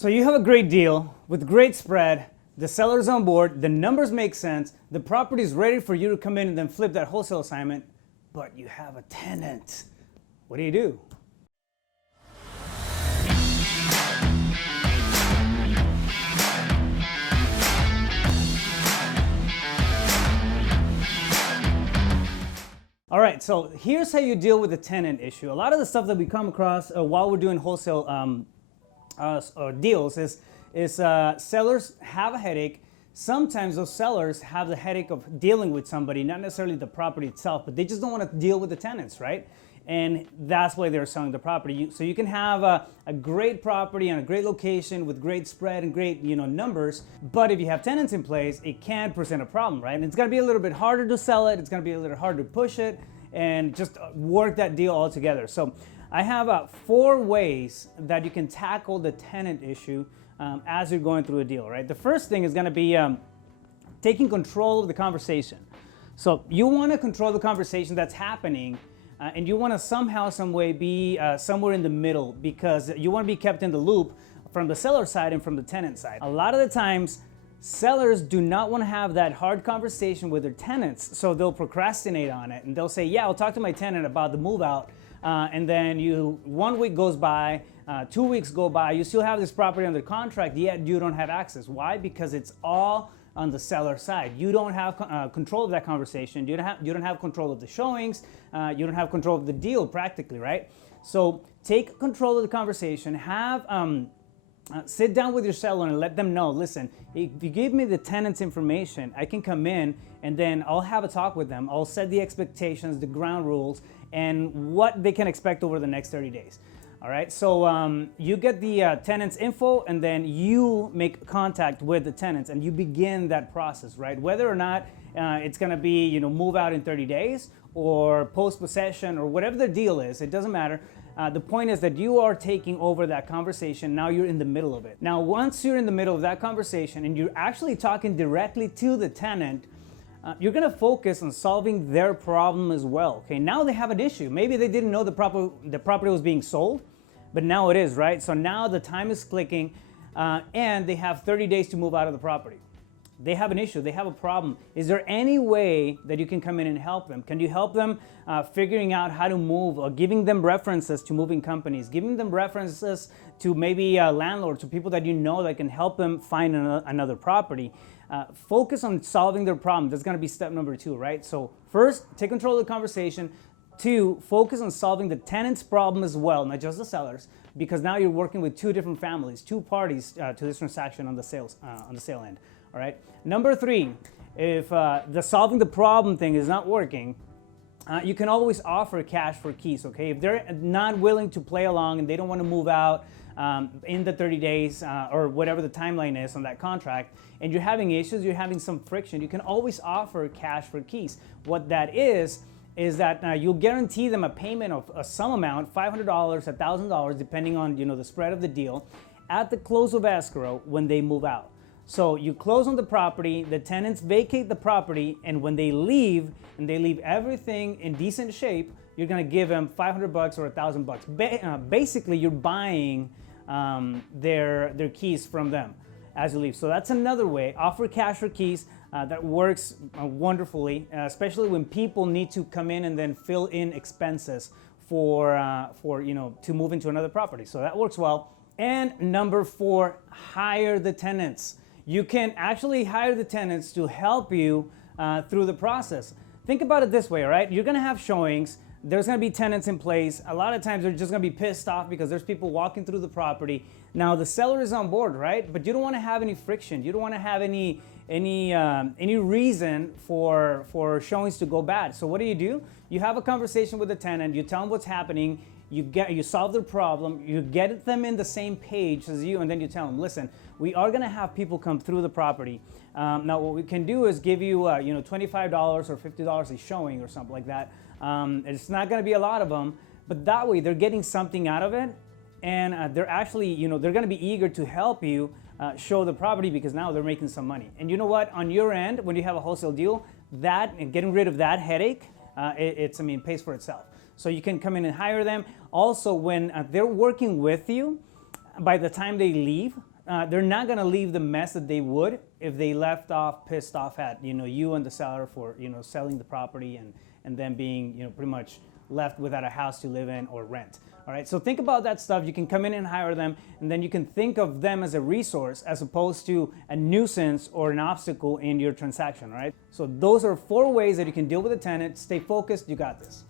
So you have a great deal with great spread, the seller's on board, the numbers make sense, the property is ready for you to come in and then flip that wholesale assignment, but you have a tenant. What do you do? All right, so here's how you deal with the tenant issue. A lot of the stuff that we come across while we're doing wholesale deals is sellers have a headache. Sometimes those sellers have the headache of dealing with somebody, not necessarily the property itself, but they just don't want to deal with the tenants, right? And that's why they're selling the property. So you can have a great property and a great location with great spread and great numbers, but if you have tenants in place, it can present a problem, right? And it's going to be a little bit harder to sell it. It's going to be a little harder to push it and just work that deal all together. So I have 4 ways that you can tackle the tenant issue as you're going through a deal, right? The first thing is going to be taking control of the conversation. So you want to control the conversation that's happening, and you want to somehow, some way be somewhere in the middle, because you want to be kept in the loop from the seller side and from the tenant side. A lot of the times, sellers do not want to have that hard conversation with their tenants, so they'll procrastinate on it, and they'll say, yeah, I'll talk to my tenant about the move out, and then 1 week goes by, 2 weeks go by, you still have this property under contract, yet you don't have access. Why? Because it's all on the seller side. You don't have control of that conversation. You don't have control of the showings. You don't have control of the deal practically, right? So take control of the conversation. Have sit down with your seller and let them know, listen, if you give me the tenant's information, I can come in and then I'll have a talk with them. I'll set the expectations, the ground rules, and what they can expect over the next 30 days. All right, so you get the tenant's info, and then you make contact with the tenants, and you begin that process, right? Whether or not it's going to be, move out in 30 days or post-possession or whatever the deal is, it doesn't matter. The point is that you are taking over that conversation. Now you're in the middle of it. Now, once you're in the middle of that conversation and you're actually talking directly to the tenant, you're going to focus on solving their problem as well. Okay, now they have an issue. Maybe they didn't know the property was being sold, but now it is, right? So now the time is clicking, and they have 30 days to move out of the property. They have an issue. They have a problem. Is there any way that you can come in and help them? Can you help them figuring out how to move, or giving them references to moving companies, giving them references to maybe landlords, to people that that can help them find another property? Focus on solving their problem. That's going to be step number 2, right? So first, take control of the conversation. 2, focus on solving the tenant's problem as well, not just the sellers, because now you're working with 2 different families, 2 parties to this transaction on the sale end. All right. Number 3, if the solving the problem thing is not working, you can always offer cash for keys. Okay, if they're not willing to play along and they don't want to move out in the 30 days or whatever the timeline is on that contract, and you're having issues, you're having some friction, you can always offer cash for keys. What that is that you'll guarantee them a payment of some amount, $500, $1,000, depending on the spread of the deal, at the close of escrow when they move out. So you close on the property, the tenants vacate the property, and when they leave, and they leave everything in decent shape, you're going to give them $500 or $1,000. Basically, you're buying their keys from them as you leave. So that's another way. Offer cash for keys. That works wonderfully, especially when people need to come in and then fill in expenses for to move into another property. So that works well. And number 4, hire the tenants. You can actually hire the tenants to help you through the process. Think about it this way, all right? You're going to have showings. There's going to be tenants in place. A lot of times they're just going to be pissed off because there's people walking through the property. Now the seller is on board, right? But you don't want to have any friction. You don't want to have any reason for showings to go bad. So what do? You have a conversation with the tenant. You tell them what's happening. You solve their problem. You get them in the same page as you, and then you tell them, listen, we are going to have people come through the property. Now what we can do is give you $25 or $50 a showing or something like that. It's not going to be a lot of them, but that way they're getting something out of it, and they're actually they're going to be eager to help you show the property, because now they're making some money. And you know what? On your end, when you have a wholesale deal, and getting rid of that headache, it pays for itself. So you can come in and hire them. Also, when they're working with you, by the time they leave, they're not gonna leave the mess that they would if they left off pissed off at you and the seller for selling the property and then being pretty much left without a house to live in or rent. All right, so think about that stuff. You can come in and hire them, and then you can think of them as a resource as opposed to a nuisance or an obstacle in your transaction. All right, so those are 4 ways that you can deal with a tenant. Stay focused. You got this.